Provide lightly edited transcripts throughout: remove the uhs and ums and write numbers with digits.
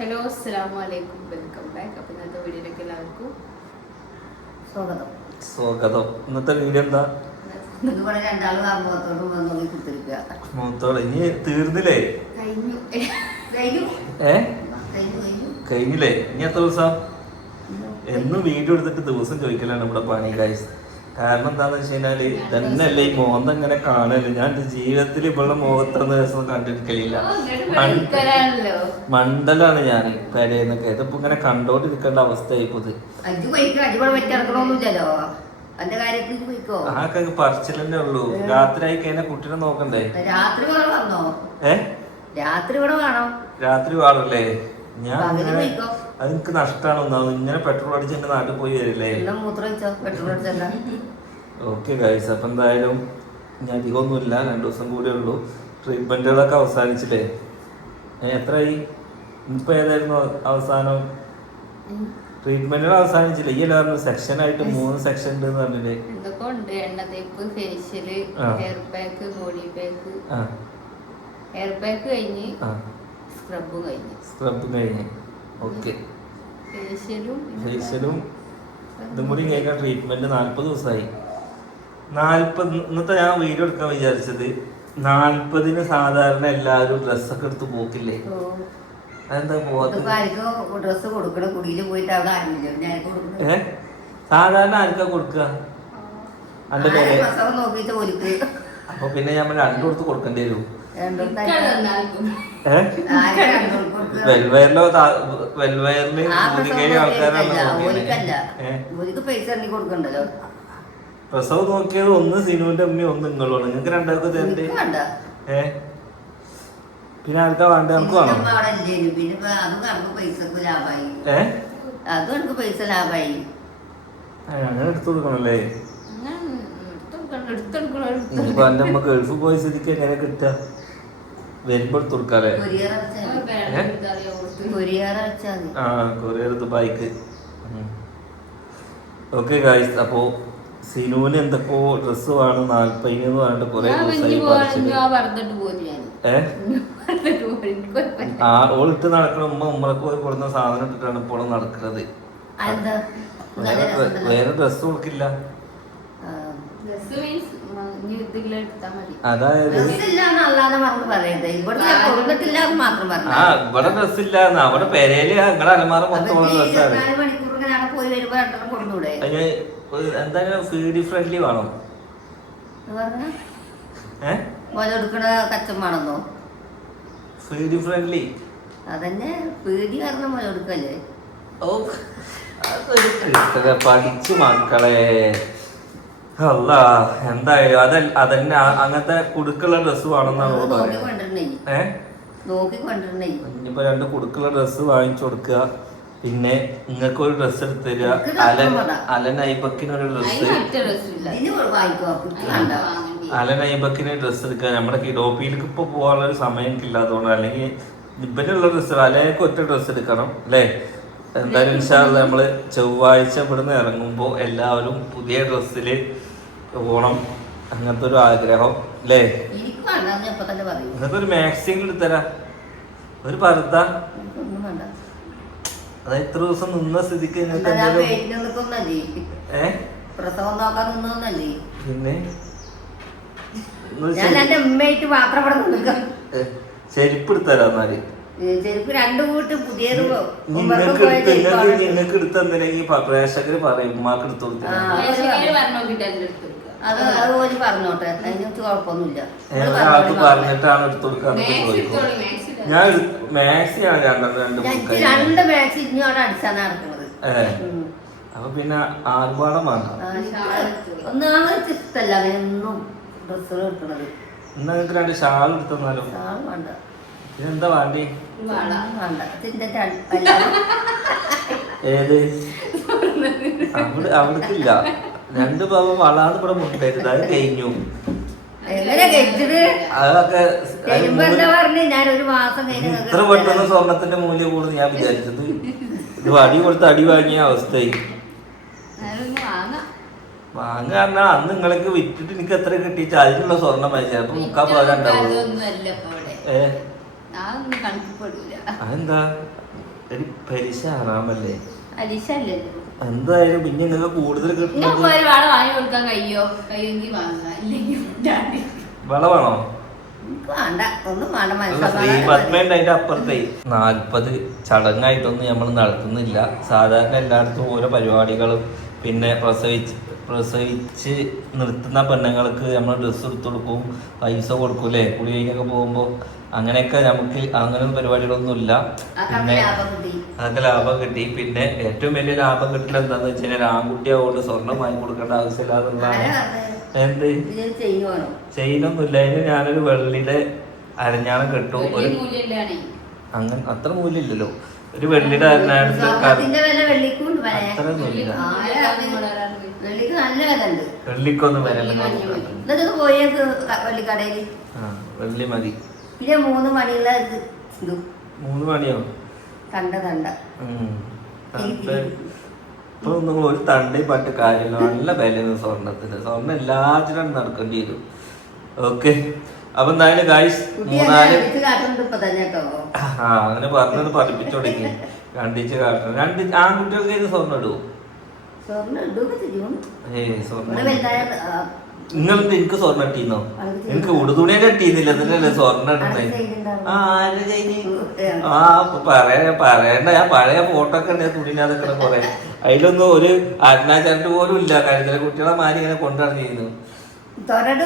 Hello അസ്സലാമലൈക്കും welcome back. അപ്പോൾ ഇന്നത്തെ വീഡിയോയിലേക്ക് എല്ലാവർക്കും സ്വാഗതം. ഇന്നത്തെ വീഡിയോ എന്താ? മൂത്തോള് ഇനി തീർന്നില്ലേ? കഴിഞ്ഞില്ലേ? ഇനി എത്ര ദിവസം? എന്നും വീഡിയോ എടുത്തിട്ട് ദിവസം ചോദിക്കലാണ് നമ്മുടെ പണി ഗൈസ്. കാരണം എന്താന്ന് വെച്ച് കഴിഞ്ഞാല് തന്നെയല്ലേ ഈ മോന്ത ഇങ്ങനെ കാണല്. ഞാൻ എന്റെ ജീവിതത്തിൽ ഇവളുടെ മുഖത്ര ദിവസം കണ്ടിരിക്കലില്ല. മണ്ടലാണ് ഞാൻ പെരേന്നൊക്കെ. ഇതിപ്പോ ഇങ്ങനെ കണ്ടോണ്ടിരിക്കേണ്ട അവസ്ഥയായിപ്പോ. ആക്കെ പറച്ചിലെന്നെ ഉള്ളൂ. രാത്രി ആയി കഴിഞ്ഞാൽ കുട്ടീനെ നോക്കണ്ടേ? രാത്രി വാടല്ലേ? ഞാൻ അതെനിക്ക് നഷ്ടമാണ് ഒന്നാമത്. ഇങ്ങനെ പെട്രോൾ അടിച്ച് എന്റെ നാട്ടിൽ പോയി വരില്ലേ? ഓക്കെ ഗൈസ്, അപ്പൊ എന്തായാലും ഇനി അധികമൊന്നുമില്ല, 2 ദിവസം കൂടെ ഉള്ളൂ. ട്രീറ്റ്മെന്റുകളൊക്കെ അവസാനിച്ചില്ലേ? എത്രയായി ഇപ്പൊ? ഏതായിരുന്നു അവസാനം? ട്രീറ്റ്മെന്റുകൾ അവസാനിച്ചില്ലേ? ഈ എല്ലാവരും സെക്ഷൻ ആയിട്ട് 3 സെക്ഷൻ ഉണ്ട് പറഞ്ഞില്ലേ? എണ്ണതേപ്പ്, facial, hair pack, body pack, hair pack കഴിഞ്ഞ് സ്ക്രബ് കഴിഞ്ഞ് ഓക്കെ. ഫേഷ്യലും ഇതും കൂടി കഴിഞ്ഞ ട്രീറ്റ്മെന്റ് 40 ദിവസമായി. 40 ഇന്നത്തെ ഞാൻ വീഡിയോ എടുക്കാൻ വിചാരിച്ചത് 40-ന് സാധാരണ എല്ലാവരും ഡ്രസ്സൊക്കെ എടുത്ത് പോക്കില്ലേ? അതെന്താ സാധാരണ ആർക്കാ കൊടുക്കുക? അന്റെ പേരെ അപ്പൊ പിന്നെ ഞാൻ 2 കൊടുത്ത് കൊടുക്കേണ്ടി വരും. വെൽവെയറിലോ വെൽവെയറില് ആൾക്കാരാണ് പ്രസവം നോക്കിയത്. ഒന്ന് സിനുവിന്റെ അമ്മയും ഒന്ന് നിങ്ങളുമാണ്. നിങ്ങൾക്ക് 2 തരണ്ടേ? പിന്നെ ആർക്കാ വേണ്ട? നമുക്ക് വേണം. അങ്ങനെ എടുത്തു കൊടുക്കണല്ലേ? ഇനിയിപ്പോ എന്റെ അമ്മ ഗൾഫ് പോയ സ്ഥിതിക്ക് എങ്ങനെ കിട്ടുക? വരുമ്പോ എടുത്തു കൊടുക്കാല്ലേ? കൊറിയർ ദുബായിക്ക്. ഓക്കെ ഗായ്സ്, അപ്പോ സിനുവിന് എന്തൊക്കെയോ ഡ്രസ്സ് വേണം. 40 വേണ്ട കുറെ ദിവസമായി. ഓളിട്ട് നടക്കണ ഉമ്മക്ക് പോയി കൊടുക്കുന്ന സാധനം ഇട്ടിട്ടാണ് ഇപ്പോൾ നടക്കുന്നത്. വേറെ ഡ്രസ്സ് കൊടുക്കില്ല. അതായത് ഇവിടെ ഡ്രസ് ഇല്ല. അവിടെ പെരയില് ഞങ്ങളെ അലമാര മൊത്തം ഡ്രസ്സാണ്. എന്തായാലും ഫീഡി ഫ്രണ്ട്ലി വേണം. ഫീഡി ഫ്രണ്ട്ലി അതന്നെ പേടി കാരണം മുല കൊടുക്കല്ലേ? ഓ പഠിച്ചു മക്കളെ. അല്ല എന്തായാലും അതന്നെ അങ്ങനത്തെ കുടുക്കുള്ള ഡ്രസ്സ് വേണമെന്നാണ് ഇനിയിപ്പോ 2 കുടുക്കുള്ള ഡ്രസ്സ് വാങ്ങിച്ചു കൊടുക്കുക. പിന്നെ നിങ്ങൾക്ക് ഒരു ഡ്രസ്സ് എടുത്ത് തരിക. അലൻ ഐബക്കിനൊരു ഡ്രസ്സ് എടുക്കുക. നമ്മുടെ കിഡോപ്പിയിലേക്ക് ഇപ്പൊ പോകാനുള്ള ഒരു സമയം ഇല്ലാത്തതുകൊണ്ട്, അല്ലെങ്കിൽ ഇബനുള്ള ഡ്രസ്സ് അലയൊക്കെ ഒറ്റ ഡ്രസ്സ് എടുക്കണം അല്ലേ? എന്തായാലും ഇൻഷാ അല്ലാഹ് നമ്മള് ചൊവ്വാഴ്ച ഇവിടുന്ന് ഇറങ്ങുമ്പോ എല്ലാവരും പുതിയ ഡ്രസ്സില് പോണം. അങ്ങനത്തെ ഒരു ആഗ്രഹം അല്ലേ? അങ്ങനത്തെ ഒരു മാക്സിമം എടുത്തരാ. ഒരു പർദ്ദ. അത് ഇത്ര ദിവസം നിന്ന സ്ഥിതിക്ക് പിന്നെ ചെരുപ്പ് എടുത്തരാ. എന്നാല് നിങ്ങൾക്ക് എടുത്തെന്തിനെങ്കിൽ പ്രേക്ഷകര് പറയും ഉമ്മാക്ക് എടുത്തു കൊടുത്തില്ല. ഒരാൾക്ക് പറഞ്ഞിട്ടാണ് എടുത്തു കൊടുക്കാന്ന് ചോദിക്കും. ഞാൻ മാക്സിയാണ് 2 മാക്സി. അപ്പൊ പിന്നെ ആർഭാടം വേണ്ട. എന്നാ നിങ്ങൾക്ക് 2 ഷാൾ എടുത്തന്നാലോ? ഇതെന്താ വേണ്ടി? ഏത് അവിടക്കില്ല. 2 പവൻ വളാന്ന് ഇവിടെ മുട്ടായിരുന്നു. അത് കഴിഞ്ഞു. അതൊക്കെ ഇത്ര പെട്ടെന്ന് സ്വർണത്തിന്റെ മൂല്യം കൂടുന്നു ഞാൻ വിചാരിച്ചത്. ഇത് അടി കൊടുത്ത് അടി വാങ്ങിയ അവസ്ഥയായി. വാങ്ങ പറഞ്ഞാ അന്ന് നിങ്ങൾക്ക് വിറ്റിട്ട് എനിക്ക് എത്ര കിട്ടിയിട്ട് അതിനുള്ള സ്വർണം വാങ്ങിച്ച അപ്പൊ 3/4 പവൻ ഉണ്ടാവുള്ളൂ. അതെന്താ? ഒരു പലിശ ആറാമല്ലേ അലിശ അല്ലേ എന്തായാലും പിന്നെ നിങ്ങൾക്ക് കൂടുതൽ കിട്ടുന്നത് വാങ്ങി കൊടുക്കാൻ കഴിയുമെങ്കിൽ വാങ്ങുക ഇല്ലെങ്കിൽ വള വേണോ എനിക്ക് വേണ്ട ഒന്നും വേണ്ട ശ്രീപത്മേന്റെ അതിന്റെ അപ്പുറത്തെ 40 ചടങ്ങായിട്ടൊന്നും നമ്മൾ നടത്തുന്നില്ല. സാധാരണ എല്ലായിടത്തും ഓരോ പരിപാടികളും പിന്നെ പ്രസവിച്ച് നിർത്തുന്ന പെണ്ണുങ്ങൾക്ക് നമ്മൾ ഡ്രസ്സ് എടുത്ത് കൊടുക്കും, പൈസ കൊടുക്കും അല്ലേ, കുളി കഴിഞ്ഞൊക്കെ പോകുമ്പോൾ. അങ്ങനെയൊക്കെ നമുക്ക് അങ്ങനെയൊന്നും പരിപാടികളൊന്നും ഇല്ല. പിന്നെ അതൊക്കെ ലാഭം കിട്ടി. പിന്നെ ഏറ്റവും വലിയ ലാഭം കിട്ടുന്നത് എന്താന്ന് വെച്ച് കഴിഞ്ഞാൽ ആൺകുട്ടിയാവുകൊണ്ട് സ്വർണം വാങ്ങി കൊടുക്കേണ്ട ആവശ്യമില്ല എന്നുള്ളതാണ്. എന്ത് ചെയിനൊന്നുമില്ല, അതിന് ഞാനൊരു വെള്ളിയുടെ അരഞ്ഞാണം കെട്ടു. അങ്ങനെ അത്ര മൂല്യമില്ലല്ലോ, ഒരു വെള്ളിയുടെ അരഞ്ഞാണത്ത് അത്രയൊന്നുമില്ല. വെള്ളിക്കൊന്നും വരല്ല, വെള്ളി മതി. പിന്നെ 3 മണിയുള്ള 3 മണിയോ ഇപ്പൊ നിങ്ങൾ ഒരു തണ്ടി പറ്റ് കാര്യമില്ല. നല്ല വിലയാണ് സ്വർണത്തിന്. സ്വർണ്ണം എല്ലാത്തിനും നടക്കേണ്ടി വരും. ഓക്കെ, അപ്പൊ എന്തായാലും ഗായ്സ് 3-4 അങ്ങനെ പറഞ്ഞത് പഠിപ്പിച്ചു തുടങ്ങി. കണ്ടിച്ച് കാട്ടണം. 2 ആൺകുട്ടികൾക്ക് ഇത് സ്വർണ്ണം ഇടുവോ? നിങ്ങളെന്ത് എനിക്ക് സ്വർണ്ണം ഇട്ടീന്നോ? എനിക്ക് ഉടുതുണിയൊക്കെ ഇട്ടീന്നില്ല, എന്നിട്ടല്ലേ സ്വർണ്ണം ഇടുന്നേ? പറയണ്ട, ഞാൻ പഴയ ഫോട്ടോ ഒക്കെ ഉണ്ട് തുണിനകത്തൊക്കെ കുറെ. അതിലൊന്നും ഒരു അരുണാചാരട്ട് പോലും ഇല്ല. കരുതല കുട്ടികളെ മാരി ഇങ്ങനെ കൊണ്ടുനടന്നിരുന്നു. തൊരട്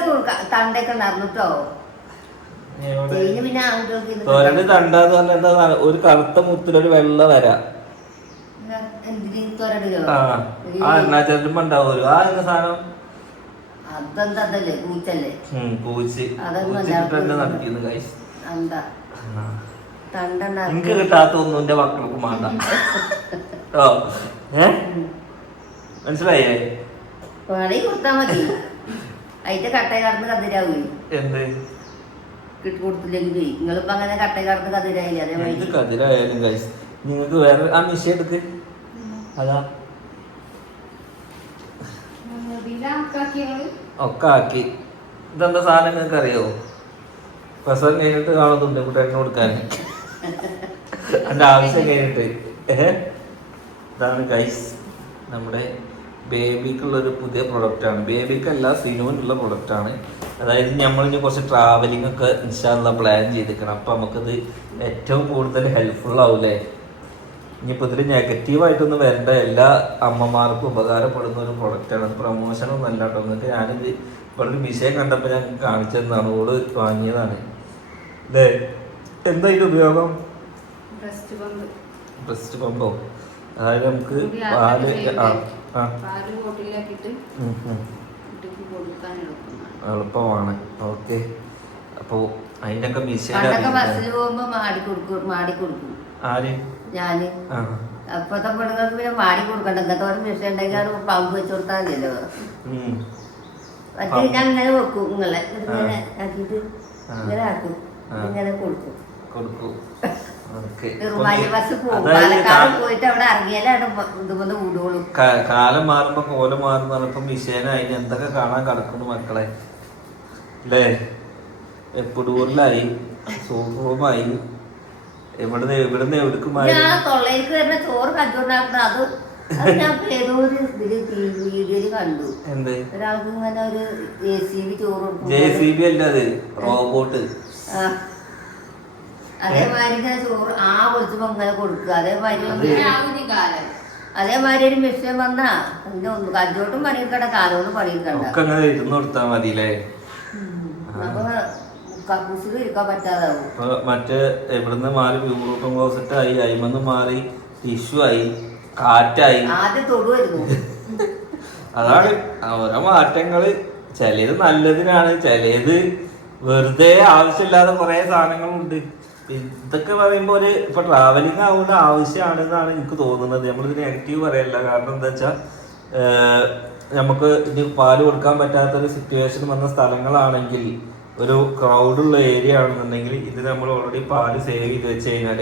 തണ്ടാന്ന് പറഞ്ഞ എന്താ, ഒരു കറുത്ത മുത്തിലൊരു വെള്ള വര. ആ അരുണാചാരട്ടുമ്പോ ഉണ്ടാവുമല്ലോ ആ എന്താ സാധനം? എനിക്ക് കിട്ടാത്ത ഒന്നും എന്റെ മക്കൾക്ക് വേണ്ട. മനസ്സിലായേ? കൊടുത്താ മതി. അതിന്റെ കട്ട കടന്ന് കതിരാവേ എന്ത് കൊടുത്തില്ലെങ്കിൽ നിങ്ങളിപ്പോ അങ്ങനെ കട്ട കടന്ന് കതിരായില്ലേ? കതിരായാലും ഗൈസ് നിങ്ങക്ക് വേറെ ആ മിഷ എടുക്ക്. അതാ ഒക്കെ ആക്കി. ഇതെന്താ സാധനം നിങ്ങൾക്ക് അറിയോ? പ്രസവം കഴിഞ്ഞിട്ട് കാണുന്നുണ്ട് കുട്ടികൾക്ക് കൊടുക്കാൻ. അതിന്റെ ആവശ്യം കഴിഞ്ഞിട്ട് ഇതാണ് ഗൈസ് നമ്മുടെ ബേബിക്കുള്ളൊരു പുതിയ പ്രൊഡക്റ്റാണ്. ബേബിക്കല്ല, സിനുവിനുള്ള പ്രൊഡക്റ്റാണ്. അതായത് നമ്മളിനി കുറച്ച് ട്രാവലിംഗ് ഒക്കെ ഇൻഷാല്ല പ്ലാൻ ചെയ്തിരിക്കണം. അപ്പം നമുക്കത് ഏറ്റവും കൂടുതൽ ഹെൽപ്ഫുൾ ആവൂലേ. ഇനിയിപ്പോൾ ഇതിൽ നെഗറ്റീവായിട്ടൊന്നും വരേണ്ട, എല്ലാ അമ്മമാർക്കും ഉപകാരപ്പെടുന്ന ഒരു പ്രൊഡക്റ്റാണ്. അത് പ്രൊമോഷനൊന്നും അല്ല കേട്ടോ. എന്നിട്ട് ഞാനിത് ഇവിടെ ഒരു വിഷയം കണ്ടപ്പോൾ ഞാൻ കാണിച്ചു തന്നതാണ്. ഓള് വാങ്ങിയതാണ്. അല്ലേ, എന്താ ഇതിൻ്റെ ഉപയോഗം? ബ്രസ്റ്റ് പമ്പോ? അതായത് നമുക്ക് പാല് എളുപ്പമാണ്. ഓക്കെ, അപ്പോൾ അതിൻ്റെയൊക്കെ മിഷീൻ ആര് ഞാന് അപ്പത്തെ പെണ്ണുങ്ങൾക്ക് പിന്നെ മാടി കൊടുക്കണ്ട. ഇങ്ങനത്തെ ഒരു മിഷൻ ഉണ്ടെങ്കിൽ അത് പമ്പ് വെച്ച് കൊടുത്താൽ മതിയല്ലോ. മറ്റേ ഞാൻ ഇങ്ങനെ വെക്കും, ഇങ്ങനെ ആക്കിയിട്ട് ഇങ്ങനെ ആക്കും, ഇങ്ങനെ കൊടുക്കും. പോയിട്ട് അവിടെ ഇറങ്ങിയാലാണ് ഇതുപോലെ ഊടുള്ളൂ. കാലം മാറുമ്പോ കോലം മാറുന്നതാണ്. ഇപ്പൊ മിഷേന അതിന് എന്തൊക്കെ കാണാൻ കിടക്കുന്നു മക്കളെ അല്ലേ. എപ്പുടൂറിലായി, സൂപ്പറുമായി, ഇവിടുന്ന് എവിടേക്കുമായി. തൊള്ളയിലേക്ക് വരുന്ന ചോറ് കച്ചവടമാക്കുന്ന അത് ഞാൻ ഏതോ ഒരു വീഡിയോയില് കണ്ടു. എന്ത് ഒരാൾക്ക് ഇങ്ങനെ ഒരു JCB ചോറ് കൊടുക്കും. JCB അല്ല, അത് റോബോട്ട്. അതേമാതിരി ഇങ്ങനെ ചോറ് പൊളിച്ചപ്പോ ഇങ്ങനെ കൊടുക്കുക. അതേമാതിരി ഒരു മിഷൻ വന്നാ അതിന്റെ ഒന്ന് കച്ചവടം പണിയെടുക്കണ്ട, കാലോടും പണിയെടുക്കണ്ട. ഇരുന്ന് കൊടുത്താൽ മതിയില്ലേ. അപ്പൊ കക്കൂസിൽ ഇരിക്കാൻ പറ്റാതാവും. മറ്റേ എവിടുന്ന് മാറി യൂറോപ്യൻ ക്ലോസറ്റ് ആയി, അയിമന്ന് മാറി ടിഷ്യൂ ആയി, കാറ്റായി. ആദ്യം തൊടുവായിരുന്നു. അതാണ് ഓരോ മാറ്റങ്ങള്. ചിലത് നല്ലതിനാണ്, ചിലത് വെറുതെ ആവശ്യമില്ലാതെ കുറെ സാധനങ്ങളുണ്ട്. ഇതൊക്കെ പറയുമ്പോൾ ഇപ്പൊ ട്രാവലിംഗ് ആവുന്ന ആവശ്യമാണെന്നാണ് എനിക്ക് തോന്നുന്നത്. നമ്മളിത് നെഗറ്റീവ് പറയല്ല. കാരണം എന്താ വെച്ചാൽ നമുക്ക് ഇനി പാല് കൊടുക്കാൻ പറ്റാത്തൊരു സിറ്റുവേഷൻ വന്ന സ്ഥലങ്ങളാണെങ്കിൽ, ഒരു ക്രൗഡുള്ള ഏരിയ ആണെന്നുണ്ടെങ്കിൽ ഇത് നമ്മൾ ഓൾറെഡി പാല് സേവ് ചെയ്ത് വെച്ച് കഴിഞ്ഞാൽ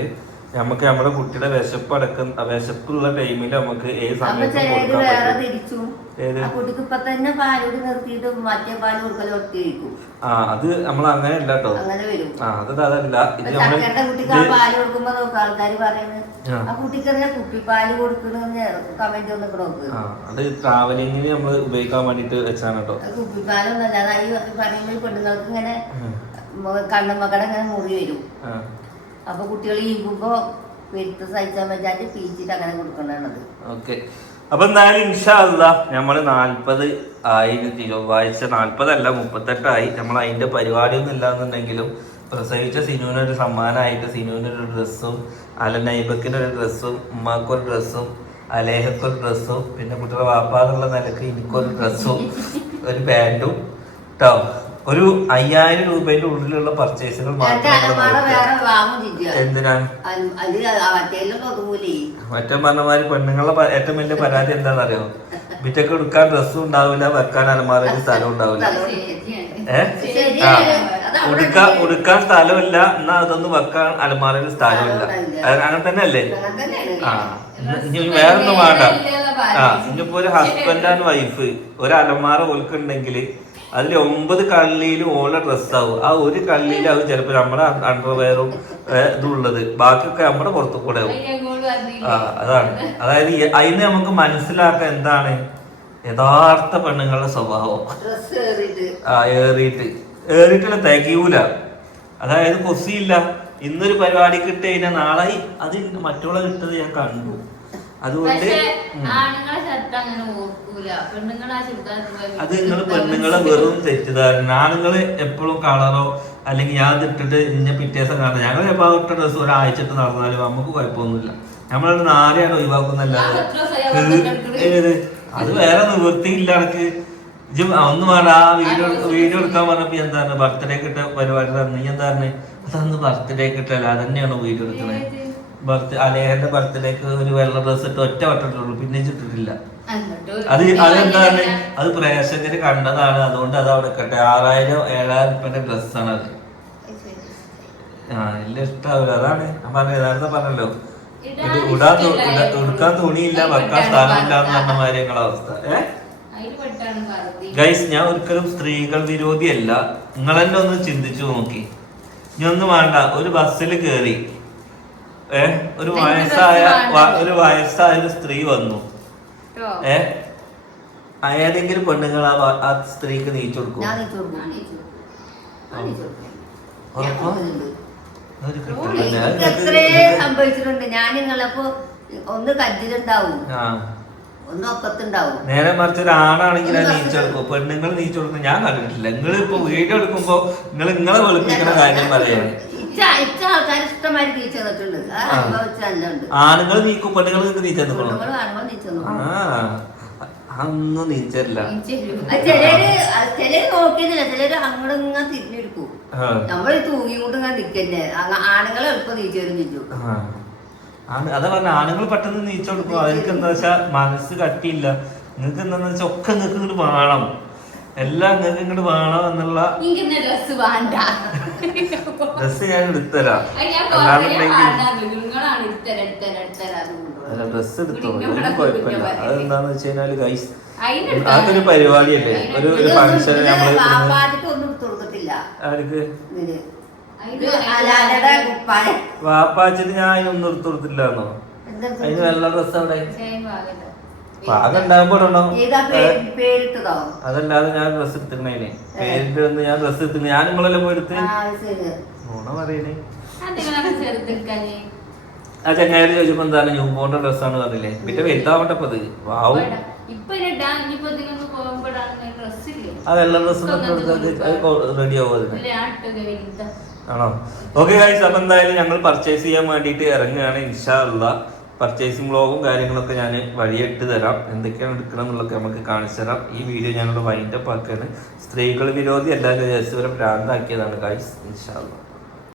നമുക്ക് നമ്മുടെ കുട്ടിയുടെ വിശപ്പുള്ള ടൈമിൽ നമുക്ക് ഏത് അപ്പൊ സമയത്തും ചിലര് കൊടുക്കാൻ വേറെ പറ്റും. തിരിച്ചു ഏത്? ആ കുട്ടിക്ക് ഇപ്പൊ തന്നെ പാലോട് നിർത്തിയിട്ട് മറ്റേ പാല് കൊടുക്കൽ ഒത്തിരിക്കും. അത് നമ്മൾ അങ്ങനെ അല്ല കേട്ടോ. അങ്ങനെ വരും. അതല്ല ഇത് ചക്കരന്റെ കുട്ടിക്ക് ആ പാല് കൊടുക്കുമ്പോ നോക്ക് ആൾക്കാര് പറയുന്നത് ആ കുട്ടിക്ക് തന്നെ കുപ്പിപ്പാല് കൊടുക്കണെന്ന് കമന്റ് ഒന്ന് നോക്ക്. അത് ട്രാവലിങ്ങിന് നമ്മൾ ഉപയോഗിക്കാൻ വേണ്ടിട്ട് വെച്ചാണ് കേട്ടോ. കുപ്പിപ്പാലൊന്നല്ല, അതായത് പറയുമ്പോൾ പെണ്ണുങ്ങൾക്ക് ഇങ്ങനെ കണ്ണുമക്കടെ ഇങ്ങനെ മുറി വരും. അപ്പൊ കുട്ടികൾ ഈമ്പുമ്പോ പെരുത്ത് സഹിച്ചാൽ പറ്റാണ്ട് പീച്ചിട്ട് അങ്ങനെ കൊടുക്കണത്. ഓക്കെ, അപ്പൊ എന്തായാലും ഇൻഷാ അല്ലാഹ് നമ്മള് 40 ആയി. ചൊവ്വാഴ്ച 40 അല്ല 38 നമ്മൾ അതിന്റെ പരിപാടിയൊന്നും ഇല്ലാന്നുണ്ടെങ്കിലും പ്രസവിച്ച സിനുവിനൊരു സമ്മാനമായിട്ട് സിനുവിനൊരു ഡ്രസ്സും അലനൈബക്കിനൊരു ഡ്രസ്സും ഉമ്മാക്കൊരു ഡ്രസ്സും അലേഹക്കൊരു ഡ്രസ്സും പിന്നെ കുട്ടിയുടെ വാപ്പാന്നുള്ള നിലക്ക് എനിക്കൊരു ഡ്രസ്സും ഒരു പാൻറ്റും കേട്ടോ. ഒരു 5000 രൂപയുടെ ഉള്ളിലുള്ള പർച്ചേസുകൾ എന്തിനാ മറ്റേ പറഞ്ഞമാതിരി പെണ്ണുങ്ങളുടെ ഏറ്റവും വലിയ പരാതി എന്താണെന്നറിയോ? വിറ്റൊക്കെ എടുക്കാൻ ഡ്രസ്സും ഉണ്ടാവില്ല, വെക്കാൻ അലമാരയിൽ സ്ഥലം ഉണ്ടാവില്ല. ഉടുക്കാൻ സ്ഥലമില്ല, എന്നാ അതൊന്നും വെക്കാൻ അലമാരയിൽ സ്ഥലമില്ല. അങ്ങനെ തന്നെ അല്ലേ? ഇനി വേറൊന്നും വേണ്ട. ഇനിയിപ്പോ ഒരു ഹസ്ബൻഡ് ആൻഡ് വൈഫ് ഒരു അലമാര ഓൽക്കുണ്ടെങ്കിൽ അതിൽ 9 കള്ളിയിലും ഓളെ ഡ്രസ്സാവും. ആ ഒരു കള്ളിയിൽ അത് ചിലപ്പോൾ നമ്മുടെ അണ്ടർവെയറും ഇതുള്ളത്, ബാക്കിയൊക്കെ നമ്മുടെ പുറത്തു കൂടെ ആവും. അതാണ്. അതായത് അതിന് നമുക്ക് മനസ്സിലാക്കാൻ എന്താണ് യഥാർത്ഥ പെണ്ണുങ്ങളുടെ സ്വഭാവം. ഏറിയിട്ടുള്ള തികയൂല. അതായത് കൊസിയില്ല. ഇന്നൊരു പരിപാടി കിട്ടി കഴിഞ്ഞാൽ നാളെ അത് മറ്റുള്ള കിട്ടത് ഞാൻ കണ്ടു. അതുകൊണ്ട് അത് നിങ്ങൾ പെണ്ണുങ്ങളെ വെറും തെറ്റിദ്ധാരണ. ആണുങ്ങള് എപ്പോഴും കളറോ അല്ലെങ്കിൽ ഞാൻ ഇട്ടിട്ട് ഇന്ന പിറ്റേസം കാണാം. ഞങ്ങൾ എപ്പോൾ ഇട്ട ഡ്രസ്സ് ഒരാഴ്ച ഇട്ട് നടന്നാലും നമുക്ക് കുഴപ്പമൊന്നുമില്ല. നമ്മളത് നാരെയാണ് ഒഴിവാക്കുന്നല്ലാതെ അത് വേറെ നിവൃത്തിയില്ല. എനിക്ക് ഒന്ന് വേണ്ട. ആ വീഡിയോ എടുക്കാൻ പറഞ്ഞപ്പോ എന്താണ് ബർത്ത്ഡേ കിട്ട പരിപാടി നീ എന്താണ് അതന്ന് ബർത്ത്ഡേ കിട്ടല്ല, അതന്നെയാണോ വീഡിയോ എടുക്കണേ? അലേഹന്റെ ബർത്ത്ഡേക്ക് ഒരു വെള്ള ഡ്രസ് ഇട്ട് ഒറ്റ വട്ടിട്ടുള്ളൂ, പിന്നെ ഇട്ടിട്ടില്ല. അതെന്താണ്? അത് പ്രേക്ഷകര് കണ്ടതാണ്, അതുകൊണ്ട് അത് അവിടെ കട്ടെ. 6000-7000 രൂപയുടെ ഡ്രസ്സാണ് അത്. എല്ലാം ഇഷ്ടാവില്ല. അതാണ് ഞാൻ പറഞ്ഞത്. നേരത്തെ പറഞ്ഞല്ലോ, ഉടുക്കാൻ തുണിയില്ല, വെക്കാൻ സ്ഥലമില്ല എന്ന് പറഞ്ഞ കാര്യങ്ങളെ അവസ്ഥ. ഗൈസ്, ഞാൻ ഒരിക്കലും സ്ത്രീകൾ വിരോധിയല്ല. നിങ്ങൾ തന്നെ ഒന്ന് ചിന്തിച്ചു നോക്കി. ഇനി ഒന്നും വേണ്ട, ഒരു ബസ്സിൽ കയറി ഒരു വയസ്സായ ഒരു സ്ത്രീ വന്നു. ഏതെങ്കിലും പെണ്ണുങ്ങൾ ആ സ്ത്രീക്ക് നീച്ചു കൊടുക്കും? സംഭവിച്ചിട്ടുണ്ട്. ഞാൻ നിങ്ങളപ്പോ ഒന്ന് കജ്ജിലുണ്ടാവും, ഒന്ന് ഒക്കത്തുണ്ടാവും. നേരെ മറിച്ച് ഒരാണാണെങ്കിൽ നീച്ചെടുക്കും, പെണ്ണുങ്ങൾ നീച്ചെടുക്കും. ഞാൻ കണ്ടിട്ടില്ല. നിങ്ങൾ ഇപ്പൊ വീഡിയോ എടുക്കുമ്പോ നിങ്ങളെ വെളുപ്പിക്കുന്ന കാര്യം പറയാണ്. ആൾക്കാർ ഇഷ്ടമായിട്ട് നീച്ചു തന്നിട്ടുണ്ട്. ആണുങ്ങൾ നീക്കും, പെണ്ണുങ്ങൾ നീച്ചു തന്നിട്ടുള്ളൂ. അതൊന്നും നീച്ചല്ല. ചിലര് നോക്കിയതില്ല, ചിലര് അങ്ങോട്ട് ഇങ്ങനെ തിരിഞ്ഞെടുക്കും. നമ്മൾ തൂങ്ങി കൊണ്ട് ഇങ്ങനെ നിക്കന്നെ. ആണുങ്ങളെ എളുപ്പം നീച്ചു വരും തിരിച്ചു. അതാ പറഞ്ഞ ആണുങ്ങൾ പെട്ടെന്ന് നീച്ചു കൊടുക്കും. അവർക്ക് എന്താ വെച്ചാ മനസ്സ് കട്ടിയില്ല. നിങ്ങൾക്ക് എന്താന്ന് വെച്ചാൽ ഒക്കെ നിങ്ങൾക്ക് ഇങ്ങോട്ട് വേണം, എല്ലാം നിങ്ങൾക്ക് ഇങ്ങോട്ട് വേണം എന്നുള്ള ഡ്രസ് ഞാൻ എടുത്തരാം. ഡ്രസ് എടുത്തോ, കുഴപ്പമില്ല. അതെന്താന്ന് വെച്ച് കഴിഞ്ഞാല് ഗൈസ്, അതൊരു പരിപാടിയല്ലേ, ഒരു ഫംഗ്ഷന് നമ്മള് ആർക്ക് വാപ്പാച്ചിട്ട് ഞാൻ അതിനൊന്നും എടുത്തു കൊടുത്തില്ലാന്നോ? അതിന് വെള്ള ഡ്രസ് അവിടെ പാകം ഉണ്ടാകുമ്പോഴോ? അതല്ലാതെ ഞാൻ ഡ്രസ് എടുത്തിക്കണേ. പേരിട്ട് വന്ന് ഞാൻ ഡ്രസ് എടുത്തു. ഞാൻ നിങ്ങളെല്ലാം പോയി എടുത്ത് ഓണ പറയണേ. ആ ചങ്ങായി ചോദിച്ചപ്പോ എന്താണ് ന്യൂ ബോൺ ഡ്രസ്സാണ് പറഞ്ഞില്ലേ? പിന്നെ വലുതാവട്ടെ അത് വാവും. ആ വെള്ള ഡ്രസ് റെഡി ആവും അതിന്, ആണോ? ഓക്കെ ഗൈസ്, അപ്പൊ എന്തായാലും ഞങ്ങൾ പർച്ചേസ് ചെയ്യാൻ വേണ്ടിയിട്ട് ഇറങ്ങുകയാണ്. ഇൻഷാ അല്ലാഹ് പർച്ചേസിംഗ് വ്ളോഗും കാര്യങ്ങളൊക്കെ ഞാൻ വഴിയിട്ട് തരാം. എന്തൊക്കെയാണ് എടുക്കണം എന്നുള്ളതൊക്കെ നമുക്ക് കാണിച്ചു തരാം. ഈ വീഡിയോ ഞാനിവിടെ വൈൻഡപ്പ് ആക്കുകയാണ്. സ്ത്രീകൾ വിരോധി എല്ലാവരും ജസ്റ്റ് ഭ്രാന്താക്കിയതാണ് ഗൈസ്. ഇൻഷാ അല്ലാഹ്.